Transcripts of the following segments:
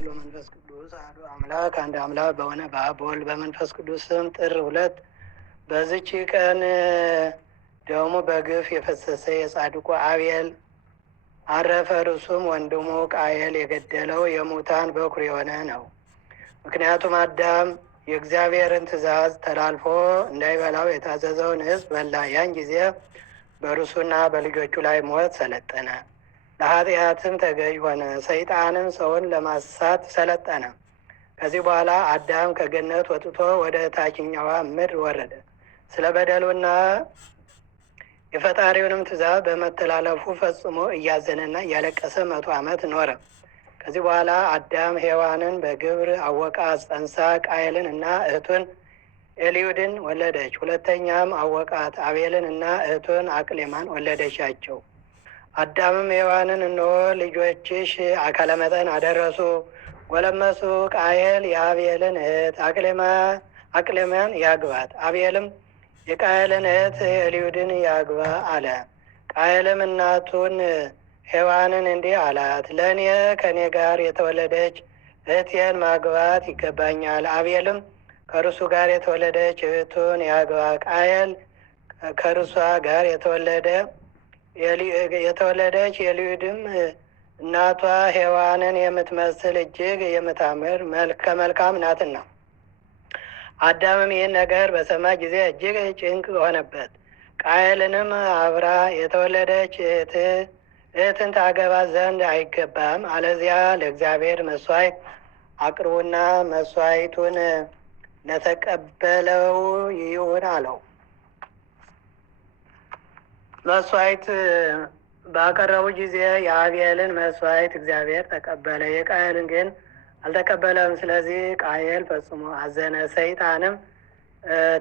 ወወልድ ወመንፈስ ቅዱስ አሐዱ አምላክ አንድ አምላክ በሆነ በአብ በወልድ በመንፈስ ቅዱስ ስም ጥር 2 በዚች ቀን ደሙ በግፍ የፈሰሰ የጻድቁ አቤል አረፈ። እርሱም ወንድሙ ቃየል የገደለው የሙታን በኩር የሆነ ነው። ምክንያቱም አዳም የእግዚአብሔርን ትእዛዝ ተላልፎ እንዳይበላው የታዘዘውን ሕዝብ በላ። ያን ጊዜ በእርሱና በልጆቹ ላይ ሞት ሰለጠነ፣ ለኃጢአትም ተገዥ ሆነ። ሰይጣንም ሰውን ለማሳት ሰለጠነ። ከዚህ በኋላ አዳም ከገነት ወጥቶ ወደ ታችኛዋ ምድር ወረደ። ስለ በደሉና የፈጣሪውንም ትእዛዝ በመተላለፉ ፈጽሞ እያዘነና እያለቀሰ 100 ዓመት ኖረ። ከዚህ በኋላ አዳም ሔዋንን በግብር አወቃት። ጸንሳ ቃየልን እና እህቱን ኤልዩድን ወለደች። ሁለተኛም አወቃት፣ አቤልን እና እህቱን አቅሌማን ወለደቻቸው። አዳምም ሔዋንን እነሆ ልጆችሽ አካለ መጠን አደረሱ፣ ጎለመሱ። ቃየል የአቤልን እህት አቅሌማን ያግባት፣ አቤልም የቃየልን እህት ኤልዩድን ያግባ አለ። ቃየልም እናቱን ሔዋንን እንዲህ አላት፣ ለእኔ ከእኔ ጋር የተወለደች እህቴን ማግባት ይገባኛል። አቤልም ከእርሱ ጋር የተወለደች እህቱን ያግባ። ቃየል ከእርሷ ጋር የተወለደች ኤልዩድም እናቷ ሔዋንን የምትመስል እጅግ የምታምር መልከ-መልካም ናትና። አዳምም ይህን ነገር በሰማ ጊዜ እጅግ ጭንቅ ሆነበት። ቃየልንም አብራ የተወለደች እህትን ታገባ ዘንድ አይገባም፣ አለዚያ ለእግዚአብሔር መስዋዕት አቅርቡና መስዋዕቱን ለተቀበለው ይሁን አለው። መስዋዕት ባቀረቡ ጊዜ የአቤልን መስዋዕት እግዚአብሔር ተቀበለ፣ የቃየልን ግን አልተቀበለም። ስለዚህ ቃየል ፈጽሞ አዘነ። ሰይጣንም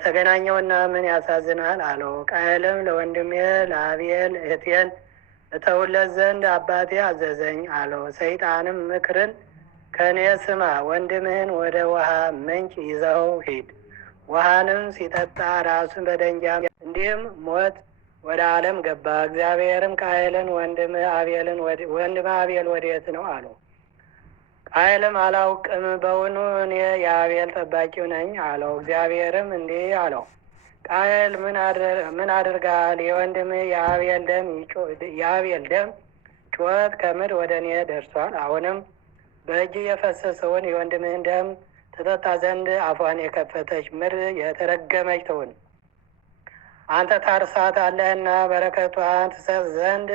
ተገናኘውና ምን ያሳዝናል አለው። ቃየልም ለወንድሜ ለአቤል እህቴን እተውለት ዘንድ አባቴ አዘዘኝ አለው። ሰይጣንም ምክርን ከእኔ ስማ፣ ወንድምህን ወደ ውሃ ምንጭ ይዘው ሂድ፣ ውሃንም ሲጠጣ ራሱን በደንጊያ እንዲህም ሞት ወደ ዓለም ገባ። እግዚአብሔርም ቃየልን ወንድም አቤል ወዴት ነው አለው። ቃየልም አላውቅም፣ በውኑ እኔ የአቤል ጠባቂው ነኝ አለው። እግዚአብሔርም እንዲህ አለው፣ ቃየል ምን አድርጋል? የወንድም የአቤል ደም ጩኸት ከምድር ወደ እኔ ደርሷል። አሁንም በእጅ የፈሰሰውን የወንድምህን ደም ትጠጣ ዘንድ አፏን የከፈተች ምድር የተረገመች ትሁን። አንተ ታርሳታለህና በረከቷን ትሰጥ ዘንድ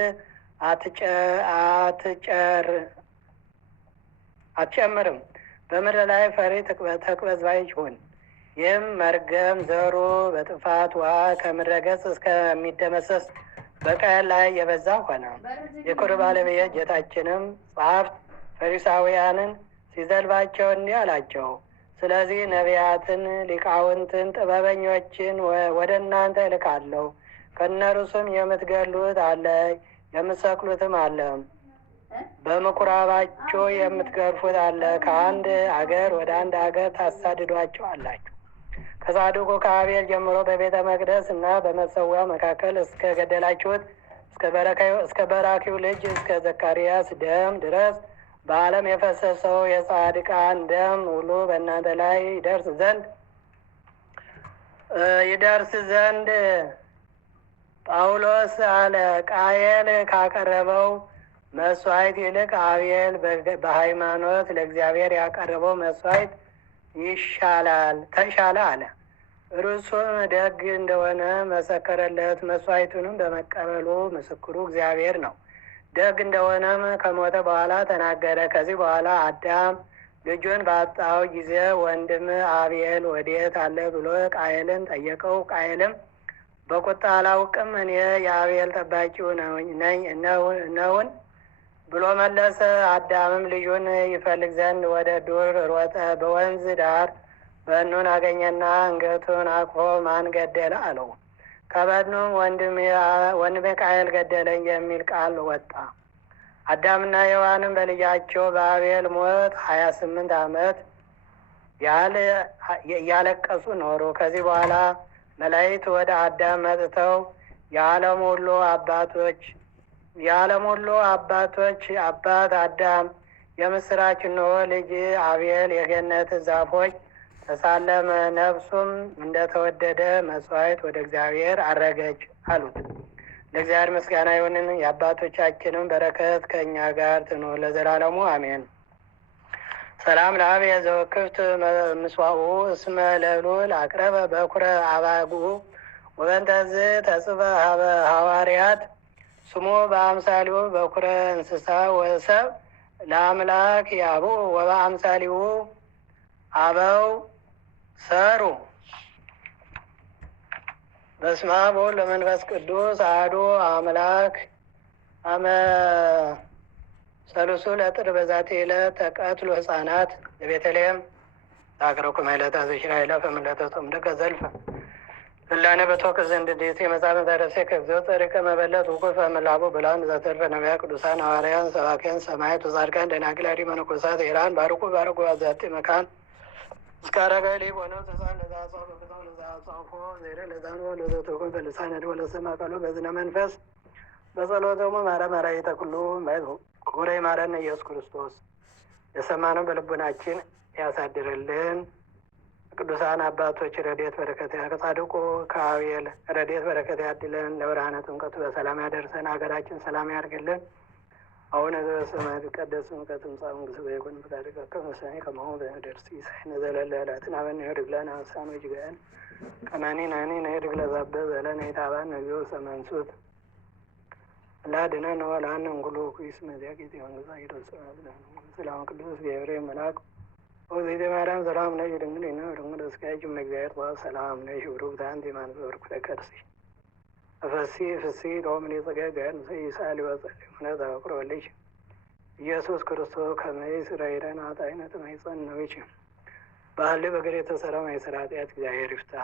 አትጨምርም። በምድር ላይ ፈሪ ተቅበዝባዥ ሁን። ይህም መርገም ዘሩ በጥፋት ውሃ ከምድረ ገጽ እስከሚደመሰስ በቃየል ላይ የበዛ ሆነ። የክብር ባለቤት ጌታችንም ጸሐፍት ፈሪሳውያንን ሲዘልባቸው እንዲህ አላቸው፣ ስለዚህ ነቢያትን፣ ሊቃውንትን፣ ጥበበኞችን ወደ እናንተ እልካለሁ። ከእነርሱም የምትገሉት አለ፣ የምትሰቅሉትም አለ፣ በምኩራባቸው የምትገርፉት አለ፣ ከአንድ አገር ወደ አንድ አገር ታሳድዷቸው አላችሁ። ከጻድቁ ከአቤል ጀምሮ በቤተ መቅደስ እና በመሰዊያው መካከል እስከ ገደላችሁት እስከ በራኪው ልጅ እስከ ዘካርያስ ደም ድረስ በዓለም የፈሰሰው የጻድቃን ደም ሁሉ በእናንተ ላይ ይደርስ ዘንድ ጳውሎስ አለ። ቃየል ካቀረበው መስዋዕት ይልቅ አቤል በሃይማኖት ለእግዚአብሔር ያቀረበው መስዋዕት ተሻለ አለ። እርሱም ደግ እንደሆነ መሰከረለት። መስዋዕቱንም በመቀበሉ ምስክሩ እግዚአብሔር ነው። ደግ እንደሆነም ከሞተ በኋላ ተናገረ። ከዚህ በኋላ አዳም ልጁን ባጣው ጊዜ ወንድም አቤል ወዴት አለ ብሎ ቃየልን ጠየቀው። ቃየልም በቁጣ አላውቅም፣ እኔ የአቤል ጠባቂው ነውን ብሎ መለሰ። አዳምም ልጁን ይፈልግ ዘንድ ወደ ዱር ሮጠ። በወንዝ ዳር በኑን አገኘና አንገቱን አቅፎ ማን ገደለ አለው። ከበድኑም ወንድሜ ቃየል ገደለኝ የሚል ቃል ወጣ። አዳምና ሔዋንም በልጃቸው በአቤል ሞት 28 ዓመት እያለቀሱ ኖሩ። ከዚህ በኋላ መላእክት ወደ አዳም መጥተው የዓለም ሁሉ አባቶች አባት አዳም የምስራች እንሆ ልጅ አቤል የገነት ዛፎች ተሳለመ፣ ነፍሱም እንደተወደደ መስዋዕት ወደ እግዚአብሔር አረገች አሉት። ለእግዚአብሔር ምስጋና ይሁንን። የአባቶቻችንም በረከት ከእኛ ጋር ትኑር ለዘላለሙ አሜን። ሰላም ለአብ የዘወክፍት ምስዋኡ እስመ ለሉል አቅረበ በኩረ አባጉ ወበንተዝ ተጽፈ ሀበ ሐዋርያት ስሙ በአምሳሊሁ በኩረ እንስሳ ወሰብ ለአምላክ ያቡ ወበአምሳሊሁ አበው ሰሩ። በስመ አብ ወወልድ ወመንፈስ ቅዱስ አሐዱ አምላክ አመ ሰሉሱ ለጥር በዛቲ ዕለት ተቀትሉ ሕፃናት በቤተልሔም ታቅረኩ መይለታ ዝሽራይላ ፈምለተ ጾምደቀ ዘልፈ ፍላኔ በቶክ ዘንድ ዴቴ መጽሐፈ ተረሴ ከግዚኦ ጸሪቀ መበለት ውቁፍ መላቡ ብላን ዘተርፈ ነቢያ ቅዱሳን ሐዋርያን ሰባክያን ሰማዕት ወጻድቃን ደናግል አዲ መነኮሳት ኢራን ባርኩ ባርኩ አዛቲ መካን እስከ አረጋዊ ሊቅ ሆነው ተሳን ለዛ ጻፎ በታው ለዛ ጻፎ ዘይረ ለዛን ወለዘ ተቆም በልሳን አዲ ወለሰማ ቃሉ በዝነ መንፈስ በጸሎተሙ ማራ ይተኩሉ ኩሬ ማረነ ኢየሱስ ክርስቶስ የሰማነው በልቡናችን ያሳድርልን። ቅዱሳን አባቶች ረድኤት በረከት ከጻድቁ ከአቤል ረድኤት በረከት ያድለን። ለብርሃነ ጥምቀቱ በሰላም ያደርሰን። ሀገራችን ሰላም ያድርግልን። አቡነ ዘበሰማያት ይትቀደስ ስምከ ትምጻእ መንግሥትከ ወይኩን ፈቃድከ በከመ በሰማይ ከማሁ በምድር ሲሳየነ ዘለለ ዕለትነ ሀበነ ኅድግ ለነ አበሳነ ወጌጋየነ ከመ ንሕነኒ ንኅድግ ለዘአበሰ ዘለነ ኢታብአነ እግዚኦ ዘመንሱት ላድነን ወላነ እንኩሉ ኩይስ መዚያቂት የመንግስት አይደርሰናል። ሰላም ቅዱስ ገብርኤል መልአክ ወዘይተ ማርያም ሰላም ነሽ ድንግል ነ ድንግል እስካያጅም እግዚአብሔር ባ ሰላም ነሽ ብሩክ ታንቲ ማንበርኩ ተቀርሲ ፈሲ ፍሲ ሮምን የጸጋይ ጋር ይሳሊ ወጸሊ ምነት አቅሮልሽ ኢየሱስ ክርስቶስ ከመይ ስራይረን አጣይነት ማይጸን ነው ይች ባህል በገር የተሰራ ማይሰራ ኃጢአት እግዚአብሔር ይፍታ።